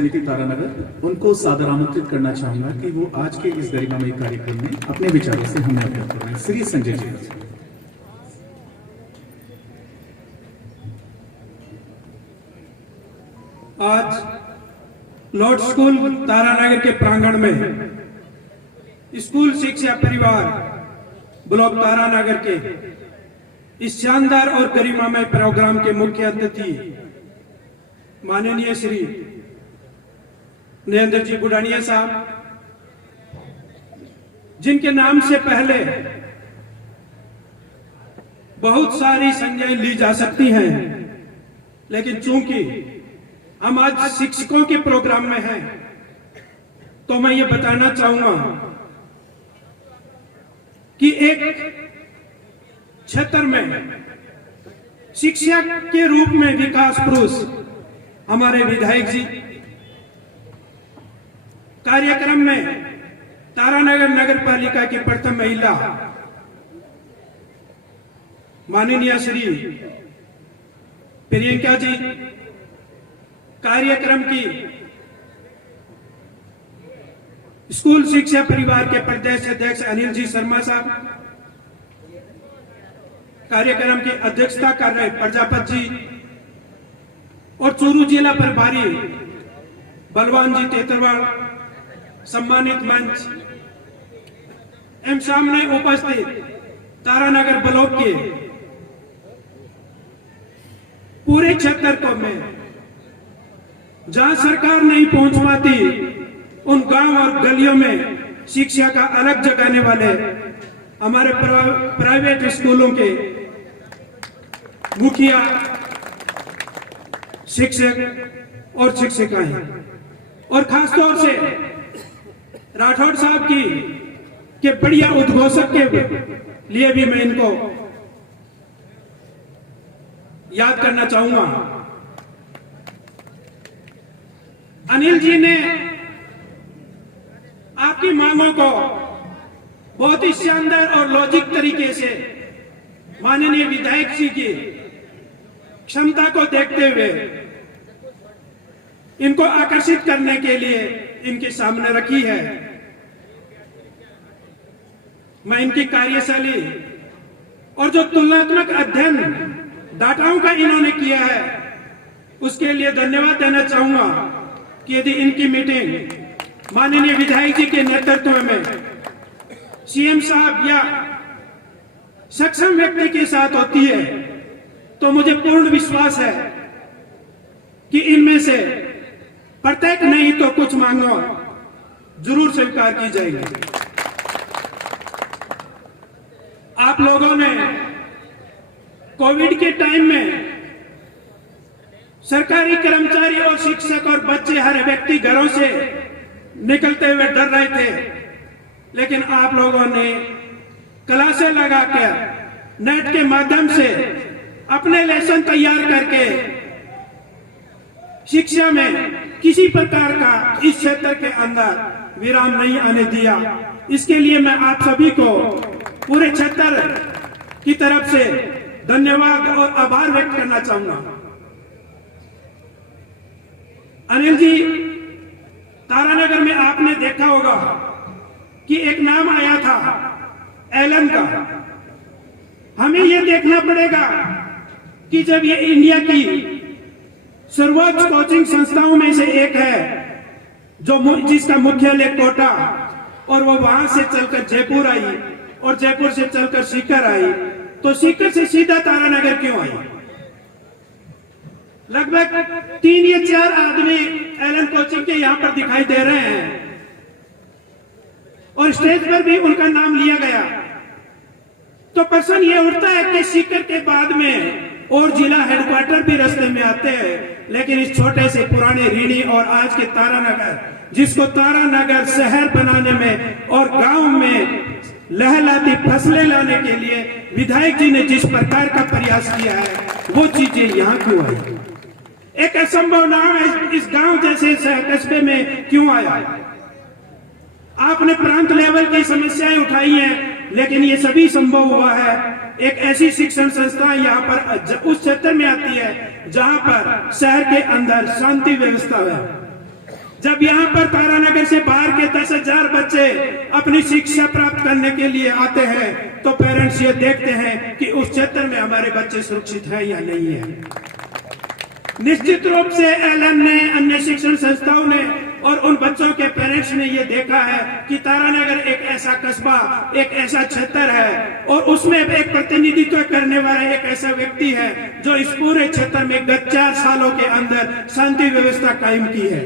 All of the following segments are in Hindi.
समिति तारानगर उनको सादर आमंत्रित करना चाहूंगा कि वो आज के इस गरिमामय कार्यक्रम में अपने विचारों से हमें अवगत कराएं। श्री संजय जी। आज लॉर्ड स्कूल तारानगर के प्रांगण में स्कूल शिक्षा परिवार ब्लॉक तारानगर के इस शानदार और गरिमामय प्रोग्राम के मुख्य अतिथि माननीय श्री नरेंद्र जी बुढ़ानिया साहब, जिनके नाम से पहले बहुत सारी संज्ञाएं ली जा सकती हैं, लेकिन चूंकि हम आज शिक्षकों के प्रोग्राम में हैं, तो मैं ये बताना चाहूंगा कि एक क्षेत्र में शिक्षा के रूप में विकास पुरुष हमारे विधायक जी कार्यक्रम में तारानगर नगर पालिका की प्रथम महिला माननीय श्री प्रियंका जी, कार्यक्रम की स्कूल शिक्षा परिवार के प्रदेश अध्यक्ष अनिल जी शर्मा साहब, कार्यक्रम की अध्यक्षता कर रहे प्रजापत जी और चूरू जिला प्रभारी बलवान जी तेतरवाल, सम्मानित मंच एवं सामने उपस्थित तारानगर ब्लॉक के पूरे क्षेत्र को में जहां सरकार नहीं पहुंच पाती उन गांव और गलियों में शिक्षा का अलग जगाने वाले हमारे प्राइवेट स्कूलों के मुखिया, शिक्षक और शिक्षिकाएं और खासतौर से राठौड़ साहब की के बढ़िया उद्घोषक के लिए भी मैं इनको याद करना चाहूंगा। अनिल जी ने आपकी मांगों को बहुत ही शानदार और लॉजिक तरीके से माननीय विधायक जी की क्षमता को देखते हुए इनको आकर्षित करने के लिए इनके सामने रखी है। मैं इनकी कार्यशैली और जो तुलनात्मक अध्ययन डाटाओं का इन्होंने किया है उसके लिए धन्यवाद देना चाहूंगा कि यदि इनकी मीटिंग माननीय विधायक जी के नेतृत्व में सीएम साहब या सक्षम व्यक्ति के साथ होती है तो मुझे पूर्ण विश्वास है कि इनमें से प्रत्येक नहीं तो कुछ मांगों जरूर स्वीकार की जाएगी। आप लोगों ने कोविड के टाइम में सरकारी कर्मचारी और शिक्षक और बच्चे हर व्यक्ति घरों से निकलते हुए डर रहे थे, लेकिन आप लोगों ने क्लासें लगाकर नेट के माध्यम से अपने लेसन तैयार करके शिक्षा में किसी प्रकार का इस क्षेत्र के अंदर विराम नहीं आने दिया। इसके लिए मैं आप सभी को पूरे क्षेत्र की तरफ से धन्यवाद और आभार व्यक्त करना चाहूंगा। अनिल जी, तारानगर में आपने देखा होगा कि एक नाम आया था एलन का। हमें यह देखना पड़ेगा कि जब ये इंडिया की सर्वोच्च कोचिंग संस्थाओं में से एक है जो जिसका मुख्यालय कोटा और वो वहां से चलकर जयपुर आई और जयपुर से चलकर सीकर आई, तो सीकर से सीधा तारानगर क्यों आई? लगभग 3 या 4 आदमी एलन कोचिंग के यहां पर दिखाई दे रहे हैं और स्टेज पर भी उनका नाम लिया गया। तो प्रश्न ये उठता है कि सीकर के बाद में और जिला हेडक्वार्टर भी रास्ते में आते हैं, लेकिन इस छोटे से पुराने रीणी और आज के तारानगर, जिसको तारानगर शहर बनाने में और गांव में लहलाती फसलें लाने के लिए विधायक जी ने जिस प्रकार का प्रयास किया है, वो चीजें यहाँ क्यों आई? एक असंभव नाम है इस गांव जैसे कस्बे में क्यों आया? आपने प्रांत लेवल की समस्याएं उठाई हैं, लेकिन ये सभी संभव हुआ है एक ऐसी शिक्षण संस्था यहाँ पर उस क्षेत्र में आती है जहां पर शहर के अंदर शांति व्यवस्था है। जब यहाँ पर तारानगर से बाहर के 10,000 बच्चे अपनी शिक्षा प्राप्त करने के लिए आते हैं तो पेरेंट्स ये देखते हैं कि उस क्षेत्र में हमारे बच्चे सुरक्षित हैं या नहीं है। निश्चित रूप से एलन ने, अन्य शिक्षण संस्थाओं ने और उन बच्चों के पेरेंट्स ने ये देखा है कि तारानगर एक ऐसा कस्बा, एक ऐसा क्षेत्र है और उसमें एक प्रतिनिधित्व करने वाला एक ऐसा व्यक्ति है जो इस पूरे क्षेत्र में गत 4 सालों के अंदर शांति व्यवस्था कायम की है।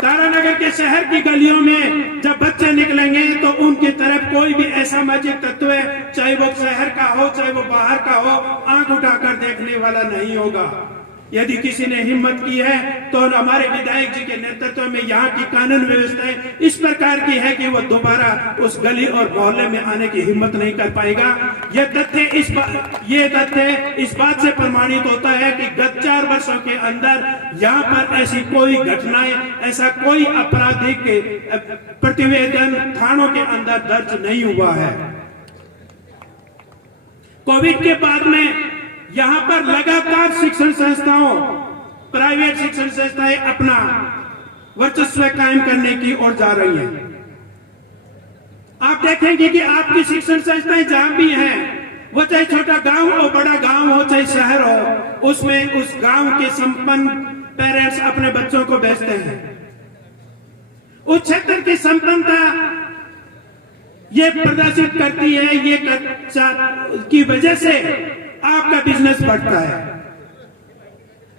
तारानगर के शहर की गलियों में जब बच्चे निकलेंगे तो उनकी तरफ कोई भी असामाजिक तत्व, चाहे वो शहर का हो चाहे वो बाहर का हो, आंख उठाकर देखने वाला नहीं होगा। यदि किसी ने हिम्मत की है तो हमारे विधायक जी के नेतृत्व में यहाँ की कानून व्यवस्था इस प्रकार की है कि वो दोबारा उस गली और मोहल्ले में आने की हिम्मत नहीं कर पाएगा। ये तथ्य इस बात से प्रमाणित होता है कि गत 4 वर्षों के अंदर यहाँ पर ऐसी कोई घटनाएं, ऐसा कोई आपराधिक प्रतिवेदन थानों के अंदर दर्ज नहीं हुआ है। कोविड के बाद में यहाँ पर लगातार शिक्षण संस्थाओं, प्राइवेट शिक्षण संस्थाएं अपना वर्चस्व कायम करने की ओर जा रही हैं। आप देखेंगे कि आपकी शिक्षण संस्थाएं जहां भी हैं, वो चाहे छोटा गांव हो, बड़ा गांव हो, चाहे शहर हो, उसमें उस गांव के संपन्न पेरेंट्स अपने बच्चों को भेजते हैं। उस क्षेत्र की संपन्नता ये प्रदर्शित करती है, ये की वजह से आपका बिजनेस बढ़ता है।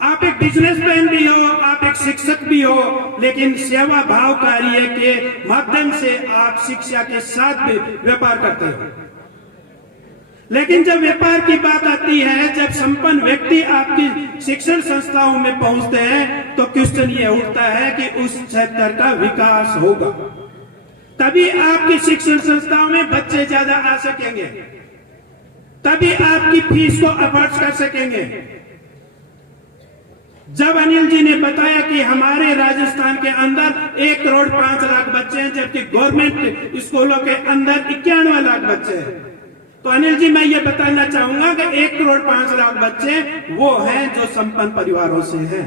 आप एक बिजनेसमैन भी हो, आप एक शिक्षक भी हो, लेकिन सेवा भाव कार्य के माध्यम से आप शिक्षा के साथ भी व्यापार करते हो। लेकिन जब व्यापार की बात आती है, जब संपन्न व्यक्ति आपकी शिक्षण संस्थाओं में पहुंचते हैं तो क्वेश्चन ये उठता है कि उस क्षेत्र का विकास होगा, तभी आपकी शिक्षण संस्थाओं में बच्चे ज्यादा आ सकेंगे, तभी आपकी फीस को अफोर्ड कर सकेंगे। जब अनिल जी ने बताया कि हमारे राजस्थान के अंदर 1 करोड़ 5 लाख बच्चे हैं, जबकि गवर्नमेंट स्कूलों के अंदर 91 लाख बच्चे हैं, तो अनिल जी मैं ये बताना चाहूंगा कि 1 करोड़ 5 लाख बच्चे वो हैं जो संपन्न परिवारों से हैं।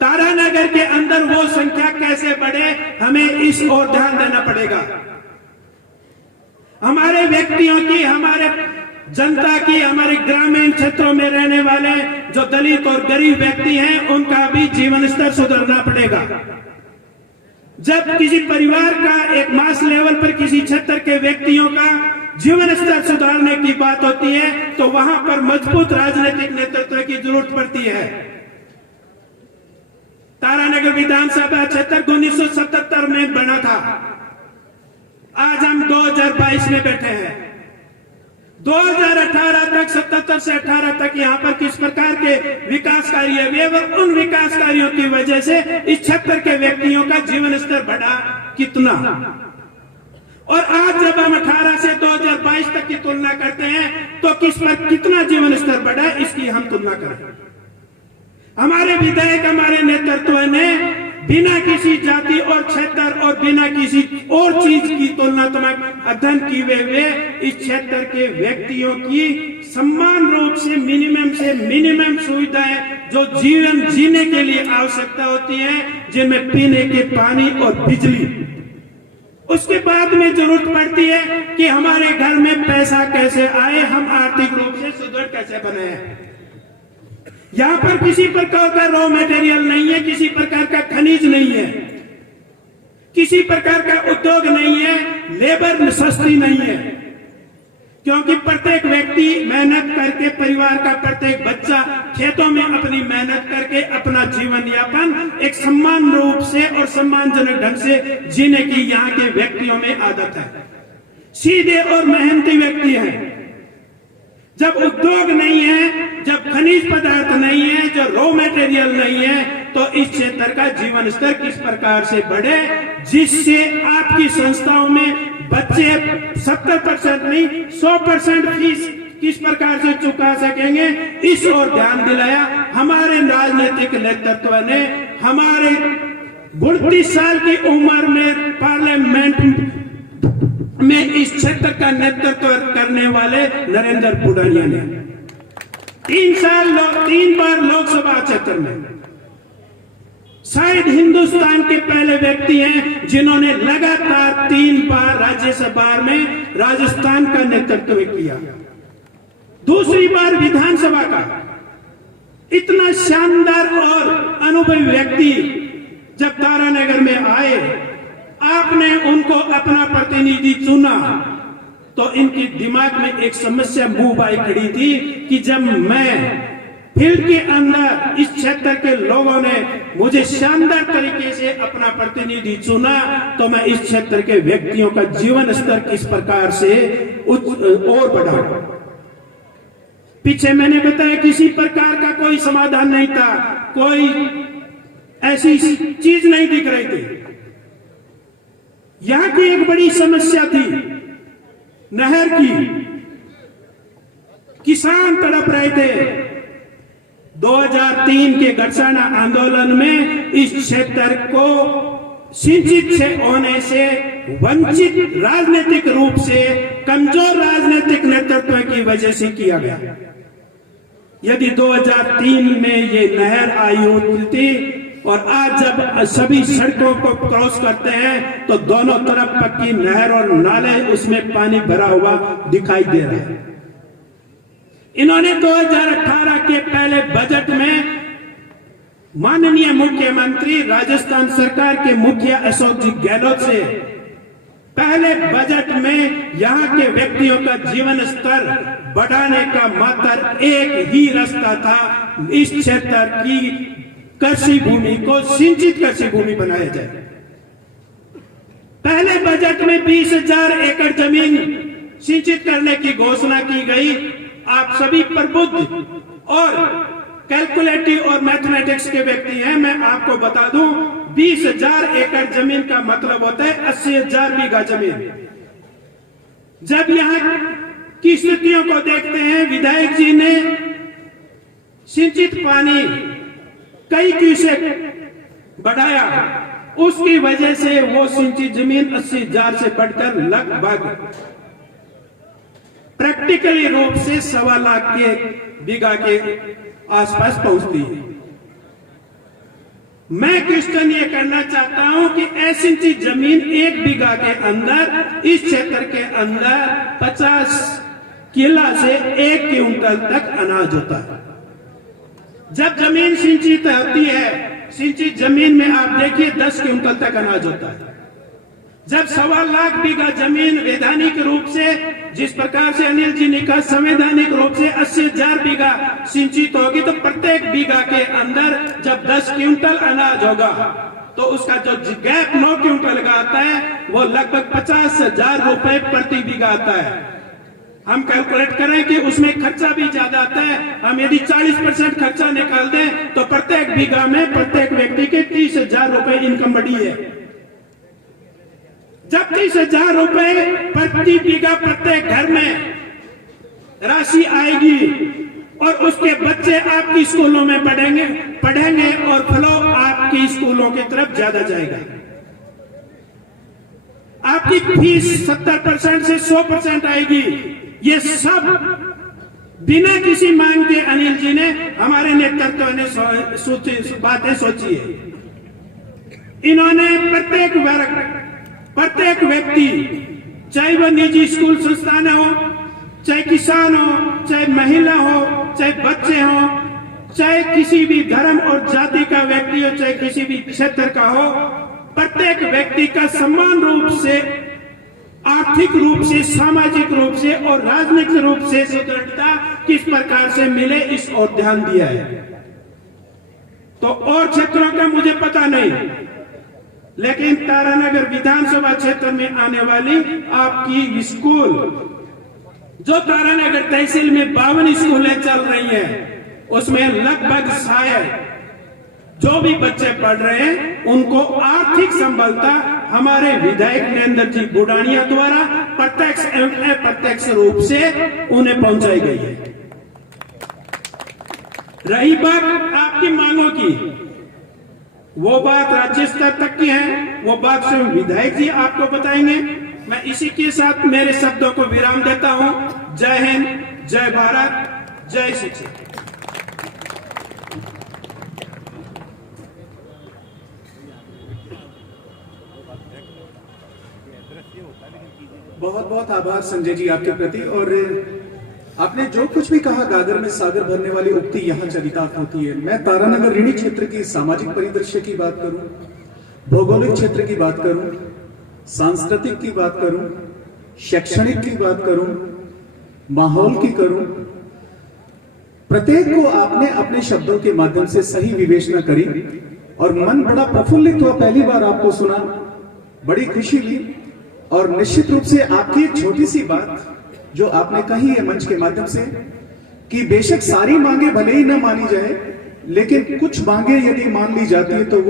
तारानगर के अंदर वो संख्या कैसे बढ़े, हमें इस ओर ध्यान देना पड़ेगा। हमारे व्यक्तियों की, हमारे जनता की, हमारे ग्रामीण क्षेत्रों में रहने वाले जो दलित और गरीब व्यक्ति हैं, उनका भी जीवन स्तर सुधरना पड़ेगा। जब किसी परिवार का एक मास लेवल पर किसी क्षेत्र के व्यक्तियों का जीवन स्तर सुधारने की बात होती है तो वहां पर मजबूत राजनीतिक नेतृत्व की जरूरत पड़ती है। तारानगर विधानसभा क्षेत्र 1977 में बना था, आज हम 2022 में बैठे हैं। 2018 तक, 77 से 18 तक यहाँ पर किस प्रकार के विकास कार्य हुए, उन विकास कार्यों की वजह से इस क्षेत्र के व्यक्तियों का जीवन स्तर बढ़ा कितना, और आज जब हम 18 से 2022 तक की तुलना करते हैं तो किस पर कितना जीवन स्तर बढ़ा, इसकी हम तुलना करें। हमारे विधायक, हमारे नेतृत्व ने बिना किसी जाति और क्षेत्र और बिना किसी और चीज की तुलनात्मक अध्ययन किए हुए इस क्षेत्र के व्यक्तियों की समान रूप से मिनिमम सुविधाएं जो जीवन जीने के लिए आवश्यकता होती है, जिनमें पीने के पानी और बिजली, उसके बाद में जरूरत पड़ती है कि हमारे घर में पैसा कैसे आए, हम आर्थिक रूप से सुदृढ़ कैसे बने। यहाँ पर किसी प्रकार का रॉ मटेरियल नहीं है, किसी प्रकार का खनिज नहीं है, किसी प्रकार का उद्योग नहीं है, लेबर सस्ती नहीं है, क्योंकि प्रत्येक व्यक्ति मेहनत करके, परिवार का प्रत्येक बच्चा खेतों में अपनी मेहनत करके अपना जीवन यापन एक सम्मान रूप से और सम्मानजनक ढंग से जीने की यहाँ के व्यक्तियों में आदत है। सीधे और मेहनती व्यक्ति हैं। जब उद्योग नहीं है, जब खनिज पदार्थ नहीं है, जो रॉ मटेरियल नहीं है, तो इस क्षेत्र का जीवन स्तर किस प्रकार से बढ़े, जिससे आपकी संस्थाओं में बच्चे 70% नहीं 100% फीस किस प्रकार से चुका सकेंगे, इस ओर ध्यान दिलाया। हमारे राजनीतिक नेतृत्व ने हमारे 32 साल की उम्र में पार्लियामेंट में इस क्षेत्र का नेतृत्व करने वाले नरेंद्र पुडानिया ने 3 बार लोकसभा क्षेत्र में शायद हिंदुस्तान के पहले व्यक्ति हैं जिन्होंने लगातार 3 बार राज्यसभा में राजस्थान का नेतृत्व किया, दूसरी बार विधानसभा का। इतना शानदार और अनुभवी व्यक्ति जब तारानगर में आए, आपने उनको अपना प्रतिनिधि चुना, तो इनके दिमाग में एक समस्या मुंह आई खड़ी थी कि जब मैं फील्ड के अंदर इस क्षेत्र के लोगों ने मुझे शानदार तरीके से अपना प्रतिनिधि चुना, तो मैं इस क्षेत्र के व्यक्तियों का जीवन स्तर किस प्रकार से और बढ़ाऊं। पीछे मैंने बताया किसी प्रकार का कोई समाधान नहीं था, कोई ऐसी चीज नहीं दिख रही थी। यहां की एक बड़ी समस्या थी नहर की। किसान तड़प रहे थे। 2003 के गठसाना आंदोलन में इस क्षेत्र को सिंचित से होने से वंचित, राजनीतिक रूप से कमजोर राजनीतिक नेतृत्व की वजह से किया गया। यदि 2003 में ये नहर आई होती थी और आज जब सभी सड़कों को क्रॉस करते हैं तो दोनों तरफ पक्की नहर और नाले, उसमें पानी भरा हुआ दिखाई दे रहा है। इन्होंने 2018 के पहले बजट में माननीय मुख्यमंत्री राजस्थान सरकार के मुखिया अशोक जी गहलोत से पहले बजट में यहां के व्यक्तियों का जीवन स्तर बढ़ाने का मात्र एक ही रास्ता था, इस क्षेत्र की कृषि भूमि को सिंचित कृषि भूमि बनाया जाए। पहले बजट में 20,000 एकड़ जमीन सिंचित करने की घोषणा की गई। आप सभी प्रबुद्ध और कैलकुलेटिव और मैथमेटिक्स के व्यक्ति हैं, मैं आपको बता दूं 20,000 एकड़ जमीन का मतलब होता है 80,000 बीघा जमीन। जब यहां की स्थितियों को देखते हैं, विधायक जी ने सिंचित पानी कई क्यूसेक बढ़ाया, उसकी वजह से वो सिंचित जमीन 80,000 से बढ़कर लगभग प्रैक्टिकली रूप से 1.25 लाख के बीघा के आसपास पहुंचती है। मैं क्वेश्चन ये करना चाहता हूं कि ऐसी जमीन 1 बीघा के अंदर, इस क्षेत्र के अंदर 50 किला से 1 क्विंटल तक अनाज होता है। जब जमीन सिंचित होती है, सिंचित जमीन में आप देखिए 10 क्विंटल तक अनाज होता है। जब 1.25 लाख बीघा जमीन वैधानिक रूप से, जिस प्रकार से अनिल जी ने कहा, संवैधानिक रूप से 80,000 बीघा सिंचित होगी, तो प्रत्येक बीघा के अंदर जब 10 क्विंटल अनाज होगा तो उसका जो गैप 9 क्विंटल का आता है वो लगभग 50,000 रुपए प्रति बीघा आता है। हम कैलकुलेट करें कि उसमें खर्चा भी ज्यादा आता है। हम यदि 40% खर्चा निकाल दें तो प्रत्येक बीघा में प्रत्येक व्यक्ति के 30,000 रुपए इनकम बढ़ी है। जब 30,000 रुपए प्रति बीघा प्रत्येक घर में राशि आएगी और उसके बच्चे आपकी स्कूलों में पढ़ेंगे और फ्लो आपकी स्कूलों की तरफ ज्यादा जाएगा। आपकी फीस 70% से 100% आएगी। ये सब बिना किसी मांग के अनिल जी ने, हमारे नेतृत्व ने बातें सोची है। इन्होंने प्रत्येक वर्ग, प्रत्येक व्यक्ति, चाहे वह निजी स्कूल संस्थान हो, चाहे किसान हो, चाहे महिला हो, चाहे बच्चे हो, चाहे किसी भी धर्म और जाति का व्यक्ति हो, चाहे किसी भी क्षेत्र का हो, प्रत्येक व्यक्ति का समान रूप से, आर्थिक रूप से, सामाजिक रूप से और राजनीतिक रूप से सुदृढ़ता किस प्रकार से मिले, इस ओर ध्यान दिया है। तो और क्षेत्रों का मुझे पता नहीं, लेकिन तारानगर विधानसभा क्षेत्र में आने वाली आपकी स्कूल, जो तारानगर तहसील में 52 स्कूलें चल रही हैं, उसमें लगभग शायद जो भी बच्चे पढ़ रहे हैं उनको आर्थिक संबलता हमारे विधायक नरेंद्र जी बुडानिया द्वारा प्रत्यक्ष एवं अप्रत्यक्ष रूप से उन्हें पहुंचाई गई है। रही बात आपकी मांगों की, वो बात राज्य स्तर तक की है, वो बात स्वयं विधायक जी आपको बताएंगे। मैं इसी के साथ मेरे शब्दों को विराम देता हूं। जय हिंद, जय भारत, जय शिक्षक। बहुत बहुत आभार संजय जी आपके प्रति। और आपने जो कुछ भी कहा, गागर में सागर भरने वाली उक्ति यहाँ चरितार्थ होती है। मैं तारानगर ऋणी क्षेत्र की सामाजिक परिदृश्य की बात करूं, भौगोलिक क्षेत्र की बात करूं, सांस्कृतिक की बात करूं, शैक्षणिक की बात करूं, माहौल की करूं, प्रत्येक को आपने अपने शब्दों के माध्यम से सही विवेचना करी और मन बड़ा प्रफुल्लित हुआ। पहली बार आपको सुना, बड़ी खुशी ली। और निश्चित रूप से आपकी एक छोटी सी बात जो आपने कही है मंच के माध्यम से, कि बेशक सारी मांगे भले ही न मानी जाए, लेकिन कुछ मांगे यदि मान ली जाती है तो